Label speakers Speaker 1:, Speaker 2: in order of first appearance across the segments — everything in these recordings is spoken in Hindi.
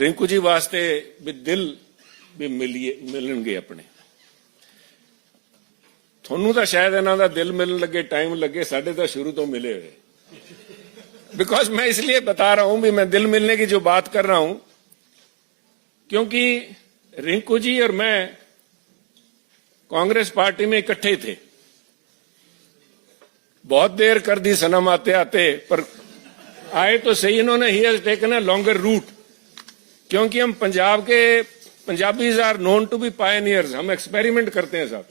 Speaker 1: रिंकू जी वास्ते भी दिल भी मिलिए मिलने अपने। थोनू तो शायद ਇਹਨਾਂ ਦਾ ਦਿਲ ਮਿਲਣ लगे ਟਾਈਮ ਲੱਗੇ ਸਾਡੇ तो ਸ਼ੁਰੂ ਤੋਂ ਮਿਲੇ बिकॉज़ मैं इसलिए बता रहा हूँ, भी मैं दिल मिलने की जो बात कर रहा हूँ, क्योंकि रिंकू जी और मैं कांग्रेस पार्टी में इकट्ठे थे। बहुत देर कर दी सनम आते आते पर आए तो सही, इन्होंने ही टेकन है लॉन्गर रूट क्योंकि हम पंजाब के Punjabis are known to be pioneers हम एक्सपेरिमेंट करते हैं साहब।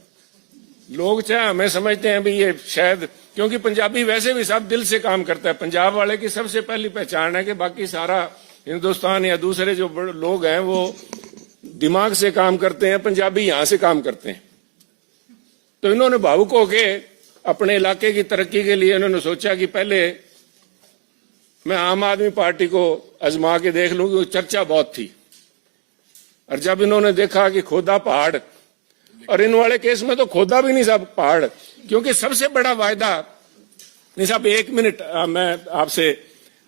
Speaker 1: लोग चाहे हमें समझते हैं भी ये शायद, क्योंकि पंजाबी वैसे भी सब दिल से काम करता है। पंजाब वाले की सबसे पहली पहचान है कि बाकी सारा हिंदुस्तान या दूसरे जो लोग हैं, वो दिमाग से काम करते हैं, पंजाबी यहाँ से काम करते हैं। तो इन्होंने भावुक होके अपने इलाके की तरक्की के लिए इन्होंने सोचा कि पहले मैं आम आदमी पार्टी को आजमा के देख लूँ चर्चा बहुत थी। और जब इन्होंने देखा कि खोदा पहाड़, और इन वाले केस में तो खोदा भी नहीं साहब पहाड़, क्योंकि सबसे बड़ा वायदा, नहीं साहब, एक मिनट मैं आपसे,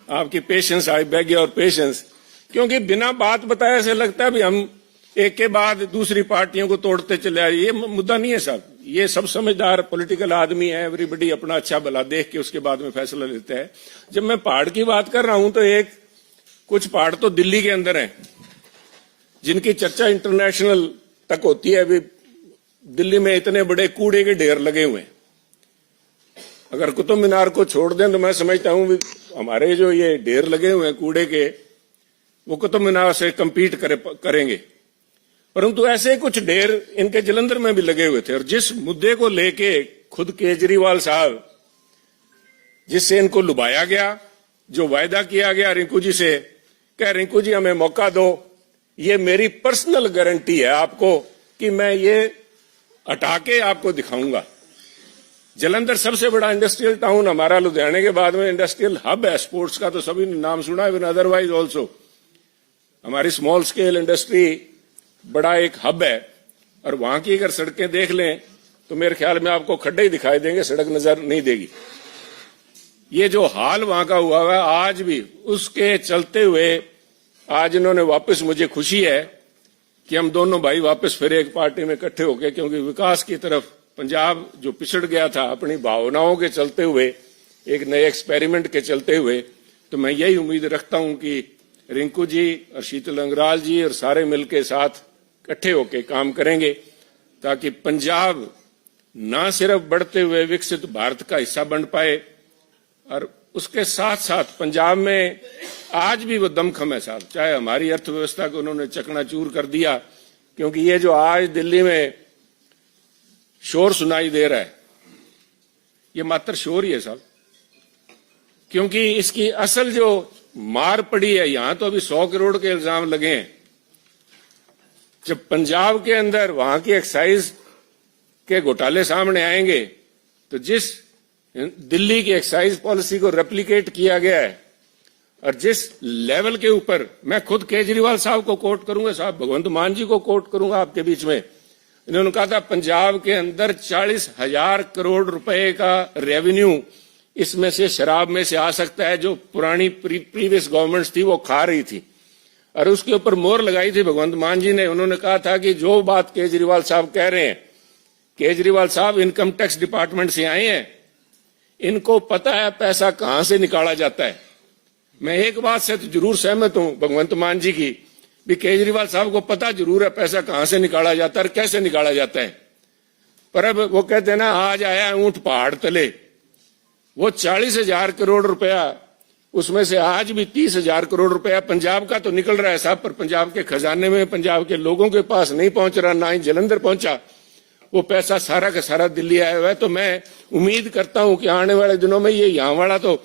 Speaker 1: आपकी पेशेंस आई बैग और पेशेंस क्योंकि बिना बात बताए ऐसे लगता है भी हम एक के बाद दूसरी पार्टियों को तोड़ते चले आए ये मुद्दा नहीं है साहब। ये सब समझदार पॉलिटिकल आदमी है एवरीबडी अपना अच्छा भला देख के उसके बाद में फैसला लेता है। जब मैं पहाड़ की बात कर रहा हूँ तो एक कुछ पहाड़ तो दिल्ली के अंदर हैं जिनकी चर्चा इंटरनेशनल तक होती है। अभी दिल्ली में इतने बड़े कूड़े के ढेर लगे हुए हैं। अगर कुतुब मीनार को छोड़ दें तो मैं समझता हूँ हमारे जो ये ढेर लगे हुए हैं कूड़े के वो कुतुब मीनार से compete करे, करेंगे। परंतु ऐसे कुछ ढेर इनके जलंधर में भी लगे हुए थे। और जिस मुद्दे को लेके खुद केजरीवाल साहब, जिससे इनको लुभाया गया, जो वायदा किया गया रिंकू जी से, कह रिंकू जी, हमें मौका दो, ये मेरी पर्सनल गारंटी है आपको कि मैं ये हटा के आपको दिखाऊँगा। जलंधर सबसे बड़ा इंडस्ट्रियल टाउन हमारा, लुधियाने के बाद में इंडस्ट्रियल हब है, स्पोर्ट्स का तो सभी ने नाम सुना है अदरवाइज़ ऑल्सो हमारी स्मॉल स्केल इंडस्ट्री बड़ा एक हब है, और वहाँ की अगर सड़कें देख लें तो मेरे ख्याल में आपको खड्डे ही दिखाई देंगे, सड़क नज़र नहीं देगी। ये जो हाल वहाँ का हुआ है, आज भी उसके चलते हुए आज इन्होंने वापस मुझे खुशी है कि हम दोनों भाई वापस फिर एक पार्टी में इकट्ठे हो गए, क्योंकि विकास की तरफ़ पंजाब जो पिछड़ गया था, अपनी भावनाओं के चलते हुए, एक नए एक्सपेरिमेंट के चलते हुए तो मैं यही उम्मीद रखता हूँ कि रिंकू जी और शीतल अंगराल जी और सारे मिलके साथ इकट्ठे होकर काम करेंगे ताकि पंजाब ना सिर्फ़ बढ़ते हुए विकसित भारत का हिस्सा बन पाए और उसके साथ साथ पंजाब में आज भी वो दमखम है साहब। चाहे हमारी अर्थव्यवस्था को उन्होंने चकनाचूर कर दिया, क्योंकि ये जो आज दिल्ली में शोर सुनाई दे रहा है, ये मात्र शोर ही है साहब। क्योंकि इसकी असल जो मार पड़ी है, यहाँ तो अभी सौ करोड़ के इल्ज़ाम लगे हैं। जब पंजाब के अंदर वहाँ की एक्साइज के घोटाले सामने आएँगे तो जिस दिल्ली की एक्साइज पॉलिसी को रेप्लीकेट किया गया है, और जिस लेवल के ऊपर मैं खुद केजरीवाल साहब को कोट करूँगा, साहब भगवंत मान जी को कोट करूँगा आपके बीच में, इन्होंने कहा था पंजाब के अंदर चालीस हज़ार करोड़ रुपए का रेवेन्यू इसमें से, शराब में से आ सकता है, जो पुरानी प्रीवियस गवर्नमेंट्स थी, वो खा रही थी। और उसके ऊपर मोर लगाई थी भगवंत मान जी ने। उन्होंने कहा था कि जो बात केजरीवाल साहब कह रहे हैं, केजरीवाल साहब इनकम टैक्स डिपार्टमेंट से आए हैं, इनको पता है पैसा कहाँ से निकाला जाता है। मैं एक बात से तो ज़रूर सहमत हूँ भगवंत मान जी की भी केजरीवाल साहब को पता ज़रूर है पैसा कहाँ से निकाला जाता है और कैसे निकाला जाता है। पर अब वो कहते हैं ना, आज आया ऊँट पहाड़ तले, वो चालीस हज़ार करोड़ रुपया उसमें से आज भी तीस हज़ार करोड़ रुपया पंजाब का तो निकल रहा है साहब पर पंजाब के खजाने में पंजाब के लोगों के पास नहीं पहुँच रहा ना ही जलंधर पहुँचा। वो पैसा सारा का सारा दिल्ली आया हुआ है तो मैं उम्मीद करता हूँ कि आने वाले दिनों में ये यहाँ वाला तो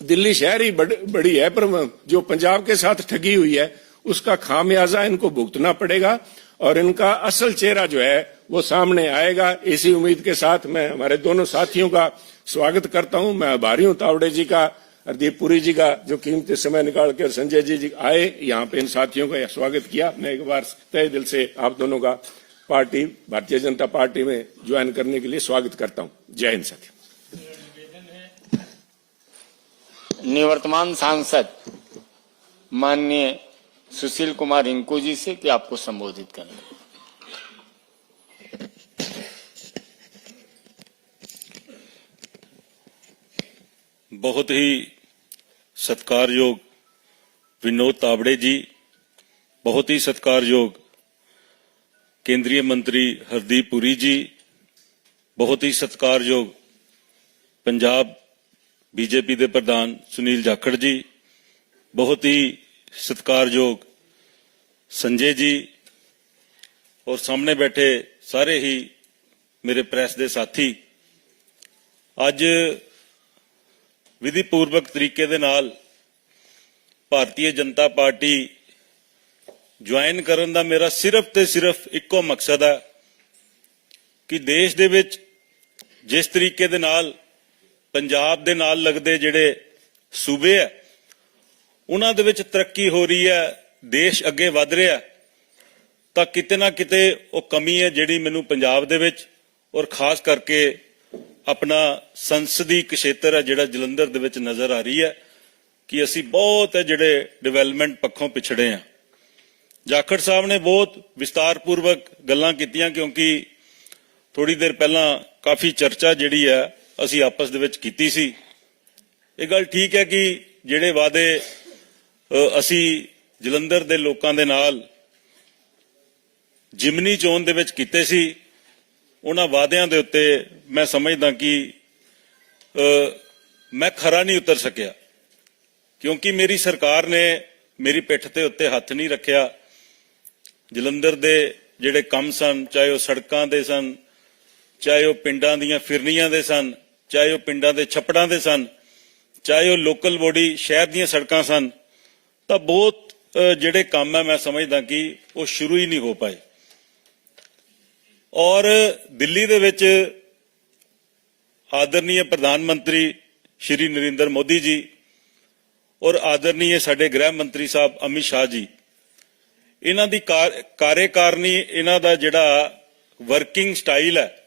Speaker 1: दिल्ली शहर ही बड़, बड़ी है पर जो पंजाब के साथ ठगी हुई है उसका खामियाजा इनको भुगतना पड़ेगा और इनका असल चेहरा जो है वो सामने आएगा। इसी उम्मीद के साथ मैं हमारे दोनों साथियों का स्वागत करता हूँ। मैं आभारी हूँ तावड़े जी का। हरदीप पुरी जी का जो कीमती समय निकाल कर संजय जी जी आए यहाँ पे इन साथियों का स्वागत किया। मैं एक बार तय दिल से आप दोनों का पार्टी भारतीय जनता पार्टी में ज्वाइन करने के लिए स्वागत करता हूँ। जय हिंद साथी
Speaker 2: निवर्तमान सांसद माननीय सुशील कुमार रिंकू जी से कि आपको संबोधित करना है।
Speaker 3: ਬਹੁਤ ਸਤਿਕਾਰਯੋਗ ਵਿਨੋਦ ਤਾਬੜੇ ਜੀ, ਬਹੁਤ ਹੀ ਸਤਿਕਾਰਯੋਗ ਕੇਂਦਰੀ ਮੰਤਰੀ ਹਰਦੀਪ ਪੁਰੀ ਜੀ, ਬਹੁਤ ਹੀ ਸਤਿਕਾਰਯੋਗ ਪੰਜਾਬ ਬੀਜੇਪੀ ਦੇ ਪ੍ਰਧਾਨ ਸੁਨੀਲ ਜਾਖੜ ਜੀ, ਬਹੁਤ ਹੀ ਸਤਿਕਾਰਯੋਗ ਸੰਜੇ ਜੀ ਔਰ ਸਾਹਮਣੇ ਬੈਠੇ ਸਾਰੇ ਹੀ ਮੇਰੇ ਪ੍ਰੈਸ ਦੇ ਸਾਥੀ। ਅੱਜ ਵਿਧੀ ਪੂਰਵਕ ਤਰੀਕੇ ਦੇ ਨਾਲ ਭਾਰਤੀ ਜਨਤਾ ਪਾਰਟੀ ਜੁਆਇਨ ਕਰਨ ਦਾ ਮੇਰਾ ਸਿਰਫ ਤੇ ਸਿਰਫ ਇੱਕੋ ਮਕਸਦ ਹੈ ਕਿ ਦੇਸ਼ ਦੇ ਵਿੱਚ ਜਿਸ ਤਰੀਕੇ ਦੇ ਨਾਲ ਪੰਜਾਬ ਦੇ ਨਾਲ ਲੱਗਦੇ ਜਿਹੜੇ ਸੂਬੇ ਹੈ ਉਹਨਾਂ ਦੇ ਵਿੱਚ ਤਰੱਕੀ ਹੋ ਰਹੀ ਹੈ, ਦੇਸ਼ ਅੱਗੇ ਵਧ ਰਿਹਾ, ਤਾਂ ਕਿਤੇ ਨਾ ਕਿਤੇ ਉਹ ਕਮੀ ਹੈ ਜਿਹੜੀ ਮੈਨੂੰ ਪੰਜਾਬ ਦੇ ਵਿੱਚ ਔਰ ਖਾਸ ਕਰਕੇ ਆਪਣਾ ਸੰਸਦੀ ਖੇਤਰ ਹੈ ਜਿਹੜਾ ਜਲੰਧਰ ਦੇ ਵਿੱਚ ਨਜ਼ਰ ਆ ਰਹੀ ਹੈ ਕਿ ਅਸੀਂ ਬਹੁਤ ਹੈ ਜਿਹੜੇ ਡਿਵੈਲਪਮੈਂਟ ਪੱਖੋਂ ਪਿਛੜੇ ਹਾਂ। ਜਾਖੜ ਸਾਹਿਬ ਨੇ ਬਹੁਤ ਵਿਸਤਾਰਪੂਰਵਕ ਗੱਲਾਂ ਕੀਤੀਆਂ ਕਿਉਂਕਿ ਥੋੜੀ ਦੇਰ ਪਹਿਲਾਂ ਕਾਫੀ ਚਰਚਾ ਜਿਹੜੀ ਹੈ ਅਸੀਂ ਆਪਸ ਦੇ ਵਿੱਚ ਕੀਤੀ ਸੀ। ਇਹ ਗੱਲ ਠੀਕ ਹੈ ਕਿ ਜਿਹੜੇ ਵਾਅਦੇ ਅਸੀਂ ਜਲੰਧਰ ਦੇ ਲੋਕਾਂ ਦੇ ਨਾਲ ਜਿਮਨੀ ਚੋਣ ਦੇ ਵਿੱਚ ਕੀਤੇ ਸੀ ਉਹਨਾਂ ਵਾਅਦਿਆਂ ਦੇ ਉੱਤੇ ਮੈਂ ਸਮਝਦਾ ਕਿ ਮੈਂ ਖਰਾ ਨਹੀਂ ਉਤਰ ਸਕਿਆ। ਕਿਉਂਕਿ ਮੇਰੀ ਸਰਕਾਰ ਨੇ ਮੇਰੀ ਪਿੱਠ ਤੇ ਉੱਤੇ ਹੱਥ ਨਹੀਂ ਰੱਖਿਆ। ਜਲੰਧਰ ਦੇ ਜਿਹੜੇ ਕੰਮ ਸਨ, ਚਾਹੇ ਉਹ ਸੜਕਾਂ ਦੇ ਸਨ, ਚਾਹੇ ਉਹ ਪਿੰਡਾਂ ਦੀਆਂ ਫਿਰਨੀਆਂ ਦੇ ਸਨ, ਚਾਹੇ ਉਹ ਪਿੰਡਾਂ ਦੇ ਛੱਪੜਾਂ ਦੇ ਸਨ, ਚਾਹੇ ਉਹ ਲੋਕਲ ਬੋਡੀ ਸ਼ਹਿਰ ਦੀਆਂ ਸੜਕਾਂ ਸਨ, ਤਾਂ ਬਹੁਤ ਜਿਹੜੇ ਕੰਮ ਹੈ ਮੈਂ ਸਮਝਦਾ ਕਿ ਉਹ ਸ਼ੁਰੂ ਹੀ ਨਹੀਂ ਹੋ ਪਾਏ। ਔਰ ਦਿੱਲੀ ਦੇ ਵਿੱਚ ਆਦਰਨੀय ਪ੍ਰਧਾਨ ਮੰਤਰੀ ਸ਼੍ਰੀ ਨਰਿੰਦਰ ਮੋਦੀ ਜੀ ਔਰ ਆਦਰਨੀय ਸਾਡੇ ਗ੍ਰਹਿ ਮੰਤਰੀ ਸਾਹਿਬ ਅਮਿਤ ਸ਼ਾਹ ਜੀ, ਇਹਨਾਂ ਦੀ ਕਾਰ- ਕਾਰਜਕਾਰਨੀ ਇਹਨਾਂ ਦਾ ਜਿਹੜਾ ਵਰਕਿੰਗ ਸਟਾਈਲ ਹੈ,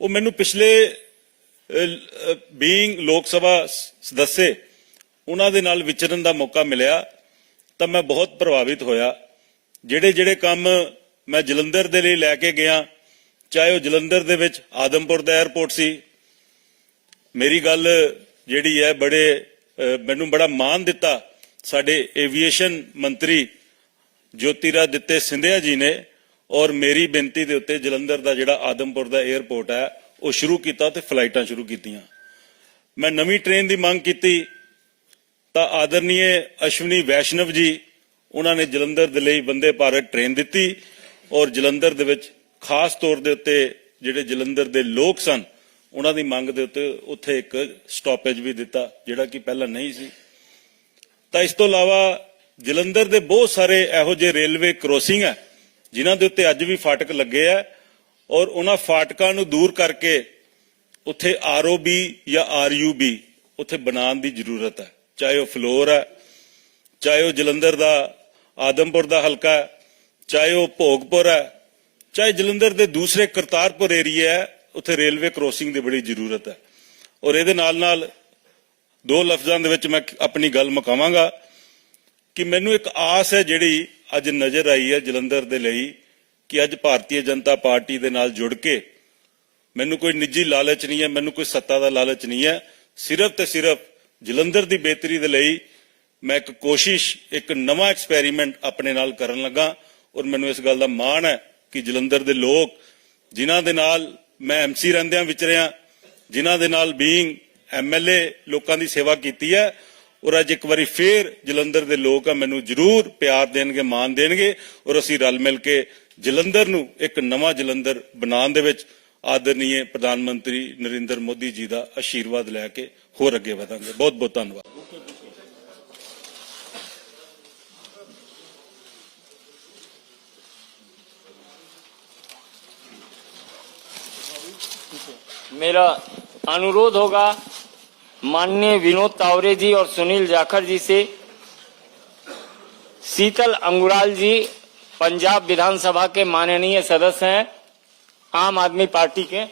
Speaker 3: ਉਹ ਮੈਨੂੰ ਪਿਛਲੇ ਬੀਇੰਗ ਲੋਕ ਸਭਾ ਸਦੱਸੇ ਉਹਨਾਂ ਦੇ ਨਾਲ ਵਿਚਰਨ ਦਾ ਮੌਕਾ ਮਿਲਿਆ ਤਾਂ ਮੈਂ ਬਹੁਤ ਪ੍ਰਭਾਵਿਤ ਹੋਇਆ। ਜਿਹੜੇ ਜਿਹੜੇ ਕੰਮ ਮੈਂ ਜਲੰਧਰ ਦੇ ਲਈ ਲੈ ਕੇ ਗਿਆ ਚਾਹੇ ਉਹ ਜਲੰਧਰ ਦੇ ਵਿੱਚ ਆਦਮਪੁਰ ਦਾ 에ਅਰਪੋਰਟ ਸੀ, ਮੇਰੀ ਗੱਲ ਜਿਹੜੀ ਹੈ ਬੜੇ ਮੈਨੂੰ ਬੜਾ ਮਾਣ ਦਿੱਤਾ ਸਾਡੇ ਏਵੀਏਸ਼ਨ ਮੰਤਰੀ ਜੋਤੀਰਾ ਦਿੱਤੇ ਸਿੰਧਿਆ ਜੀ ਨੇ ਔਰ ਮੇਰੀ ਬੇਨਤੀ ਦੇ ਉੱਤੇ ਜਲੰਧਰ ਦਾ ਜਿਹੜਾ ਆਦਮਪੁਰ ਦਾ 에ਅਰਪੋਰਟ ਹੈ, ਉਹ ਸ਼ੁਰੂ ਕੀਤਾ ਤੇ ਫਲਾਈਟਾਂ ਸ਼ੁਰੂ ਕੀਤੀਆਂ। ਮੈਂ ਨਵੀਂ ਟ੍ਰੇਨ ਦੀ ਮੰਗ ਕੀਤੀ, ਤਾਂ ਆਦਰਨੀਏ ਅਸ਼ਵਨੀ ਵੈਸ਼ਨਵ ਜੀ, ਉਹਨਾਂ ਨੇ ਜਲੰਧਰ ਦੇ ਲਈ ਬੰਦੇ ਭਾਰਤ ਟ੍ਰੇਨ ਦਿੱਤੀ ਔਰ ਜਲੰਧਰ ਦੇ ਵਿੱਚ ਖਾਸ ਤੌਰ ਦੇ ਉੱਤੇ ਜਿਹੜੇ ਜਲੰਧਰ ਦੇ ਲੋਕ ਸਨ, ਉਹਨਾਂ ਦੀ ਮੰਗ ਦੇ ਉੱਤੇ ਉੱਥੇ ਇੱਕ ਸਟਾਪੇਜ ਵੀ ਦਿੱਤਾ, ਜਿਹੜਾ ਕਿ ਪਹਿਲਾਂ ਨਹੀਂ ਸੀ। ਤਾਂ ਇਸ ਤੋਂ ਇਲਾਵਾ ਜਲੰਧਰ ਦੇ ਬਹੁਤ ਸਾਰੇ ਇਹੋ ਜਿਹੇ ਰੇਲਵੇ ਕ੍ਰੋਸਿੰਗ ਹੈ ਜਿਨ੍ਹਾਂ ਦੇ ਉੱਤੇ ਅੱਜ ਵੀ ਫਾਟਕ ਲੱਗੇ ਆ, ਔਰ ਉਹਨਾਂ ਫਾਟਕਾਂ ਨੂੰ ਦੂਰ ਕਰਕੇ ਉੱਥੇ ਆਰਓਬੀ ਜਾਂ ਆਰਯੂਬੀ ਉੱਥੇ ਬਣਾਉਣ ਦੀ ਜ਼ਰੂਰਤ ਹੈ ਚਾਹੇ ਉਹ ਫਲੋਰ ਹੈ ਚਾਹੇ ਉਹ ਜਲੰਧਰ ਦਾ, ਆਦਮਪੁਰ ਦਾ ਹਲਕਾ ਹੈ ਚਾਹੇ ਉਹ ਭੋਗਪੁਰ ਹੈ ਚਾਹੇ ਜਲੰਧਰ ਦੇ ਦੂਸਰੇ ਕਰਤਾਰਪੁਰ ਏਰੀਆ ਹੈ, ਉੱਥੇ ਰੇਲਵੇ ਕ੍ਰੋਸਿੰਗ ਦੀ ਬੜੀ ਜ਼ਰੂਰਤ ਹੈ। ਔਰ ਇਹਦੇ ਨਾਲ ਨਾਲ ਦੋ ਲਫ਼ਜ਼ਾਂ ਦੇ ਵਿੱਚ ਮੈਂ ਆਪਣੀ ਗੱਲ ਮੁਕਾਵਾਂਗਾ ਕਿ ਮੈਨੂੰ ਇੱਕ ਆਸ ਹੈ ਜਿਹੜੀ ਅੱਜ ਨਜ਼ਰ ਆਈ ਹੈ ਜਲੰਧਰ ਦੇ ਲਈ ਕਿ ਅੱਜ ਭਾਰਤੀ ਜਨਤਾ ਪਾਰਟੀ ਦੇ ਨਾਲ ਜੁੜ ਕੇ ਮੈਨੂੰ ਕੋਈ ਨਿੱਜੀ ਲਾਲਚ ਨਹੀਂ ਹੈ, ਮੈਨੂੰ ਕੋਈ ਸੱਤਾ ਦਾ ਲਾਲਚ ਨਹੀਂ ਹੈ। ਸਿਰਫ ਤੇ ਸਿਰਫ ਜਲੰਧਰ ਦੀ ਬਿਹਤਰੀ ਦੇ ਲਈ ਮੈਂ ਇੱਕ ਕੋਸ਼ਿਸ਼, ਇੱਕ ਨਵਾਂ ਐਕਸਪੈਰੀਮੈਂਟ ਆਪਣੇ ਨਾਲ ਕਰਨ ਲੱਗਾ ਔਰ ਮੈਨੂੰ ਇਸ ਗੱਲ ਦਾ ਮਾਣ ਹੈ ਕਿ ਜਲੰਧਰ ਦੇ ਲੋਕ, ਜਿਨ੍ਹਾਂ ਦੇ ਨਾਲ ਮੈਂ ਐਮਸੀ ਰਹਿੰਦਿਆਂ ਵਿਚਰਿਆ ਜਿਨ੍ਹਾਂ ਦੇ ਨਾਲ ਬੀਇੰਗ ਐਮਐਲਏ ਲੋਕਾਂ ਦੀ ਸੇਵਾ ਕੀਤੀ ਹੈ, ਔਰ ਅੱਜ ਇੱਕ ਵਾਰੀ ਫੇਰ ਜਲੰਧਰ ਦੇ ਲੋਕ ਆ, ਮੈਨੂੰ ਜ਼ਰੂਰ ਪਿਆਰ ਦੇਣਗੇ, ਮਾਣ ਦੇਣਗੇ, ਔਰ ਅਸੀਂ ਰਲ ਮਿਲ ਕੇ ਜਲੰਧਰ ਨੂੰ ਇੱਕ ਨਵਾਂ ਜਲੰਧਰ ਬਣਾਉਣ ਦੇ ਵਿੱਚ ਆਦਰਨੀय ਪ੍ਰਧਾਨ ਮੰਤਰੀ ਨਰਿੰਦਰ ਮੋਦੀ ਜੀ ਦਾ ਆਸ਼ੀਰਵਾਦ ਲੈ ਕੇ ਹੋਰ ਅੱਗੇ ਵਧਾਂਗੇ। ਬਹੁਤ ਬਹੁਤ ਧੰਨਵਾਦ।
Speaker 2: मेरा अनुरोध होगा माननीय विनोद तावरे जी और सुनील जाखड़ जी से, शीतल अंगुराल जी पंजाब विधानसभा के माननीय सदस्य हैं, आम आदमी पार्टी के।